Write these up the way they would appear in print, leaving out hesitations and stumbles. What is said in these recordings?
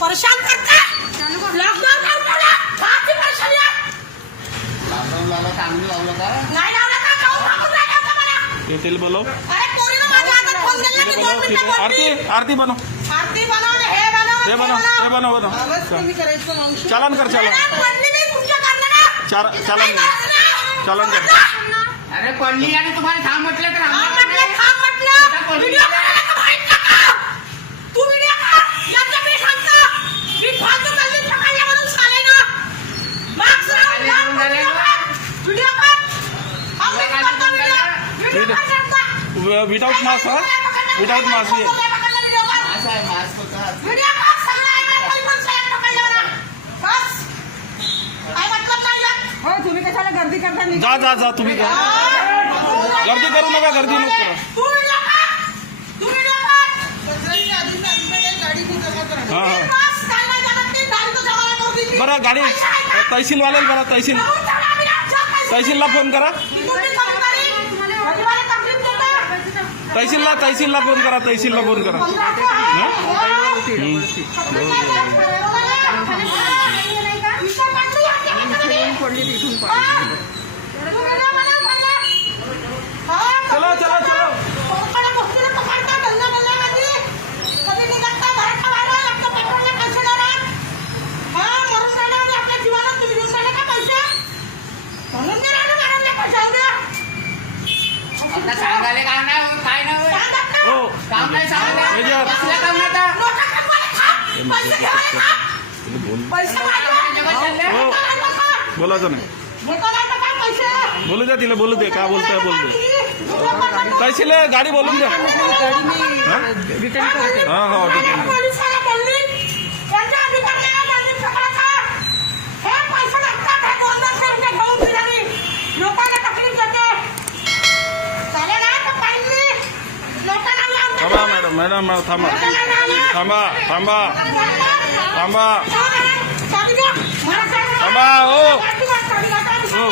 परेशान करता लॉकडाऊन चांगलं लावलं का नाही लावला का काहून राहिला मला ये तेल बोलो अरे पोरीनं माझ्या हातात फोन दिला की 2 मिनिटं आरती आरती बनो आरती बनव हे बनव हे बनो हे बनो बनो आवाज कमी करायचं मावशी चालन कर चालन पडली नाही तुमच्या कारणानं चालन चालन कर अरे पडली आणि तुम्हाला थांब म्हटलं तर म्हटलं व्हिडिओ करायला का माहित नका तू व्हिडिओ कर यांच्या मी सांगतो मी फालतू गल्लीत पकडल्या म्हणून साले ना मार्क्स व्हिडिओ कर आम्ही करतो व्हिडिओ करता विदाउट मास्क विदाउट मास्क असं आहे मास्क होता व्हिडिओ कर सगळं कोणी पण साले पकडल्या ना बस काय मतलब लागलं हो तुम्ही कशाला गर्दी करता जा जा जा तुम्ही जा गर्दी करू नका गर्दी नको करा तू व्हिडिओ कर तू व्हिडिओ कर सगळी आधी गाडी की जमा करा हा हा बस चालला जाणार नाही गाडी तो जमा करू दे बरं गाडी तहसील वाल्याला बरं तहसीलला फोन करा तहसीलला फोन करा तहसीलला फोन करा चलो चलो चलो आता सांगायला काय नाही काय नाही हो काम नाही सांगायला मेजर. कसलं काम नाही आता? हो बोलायचं नाही बोलू द्या तिला बोलू दे काय बोलताय बोलू दे तहसील गाडी बोलून द्या हा हा थांबा मॅडम मॅडम थांबा थांबा थांबा थांबा थांबा हो हो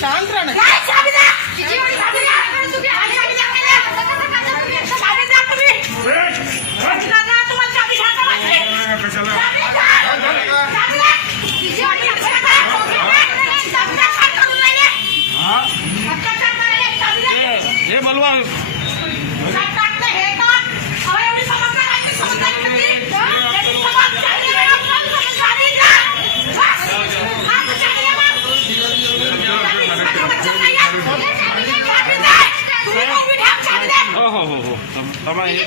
शांत राहणं हे बोलवा हो हो हो हो थांबा हे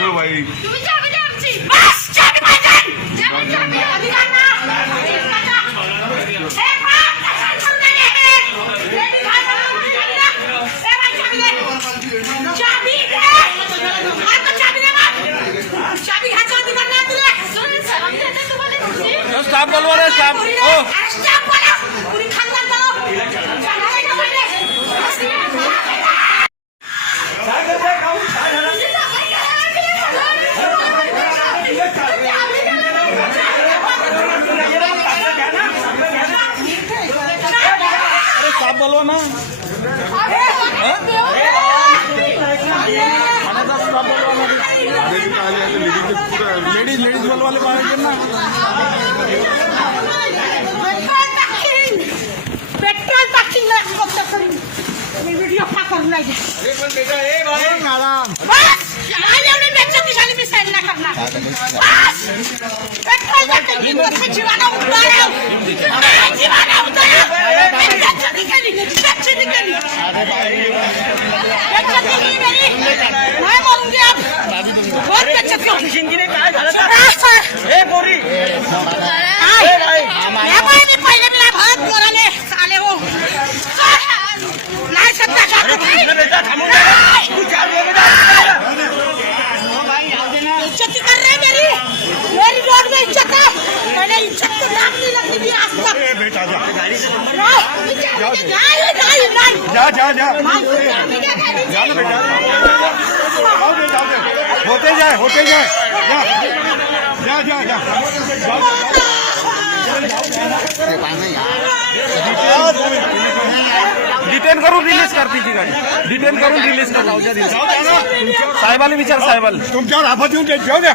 हो भाई स्टाफ बोलवा रे स्टाफ हो अरे स्टाफ बोलवा ना लेडीज लेडीज बोलवाले पाहिजे ना पेट्रोल टाकीन मी व्हिडिओ का करून नाही पेट्रोल टाकीन जीवाना उतारा नाही बोलून द्या पहिले मला भात बोलाले आले हो नाही सत्ता इज्जत कर रहे मेरी रोड में इज्जत है मैंने इज्जत तो नाम नहीं लगती भी आज तक बेटा जा नहीं जा जा जा जा बेटा जाय हॉटेल जाय जा जा जा डिटेन करून रिलीज कर तिची गाडी डिटेन करून रिलीज कर साहेबाला विचार साहेबाला तुमच्यावर आफत येऊन जाऊ द्या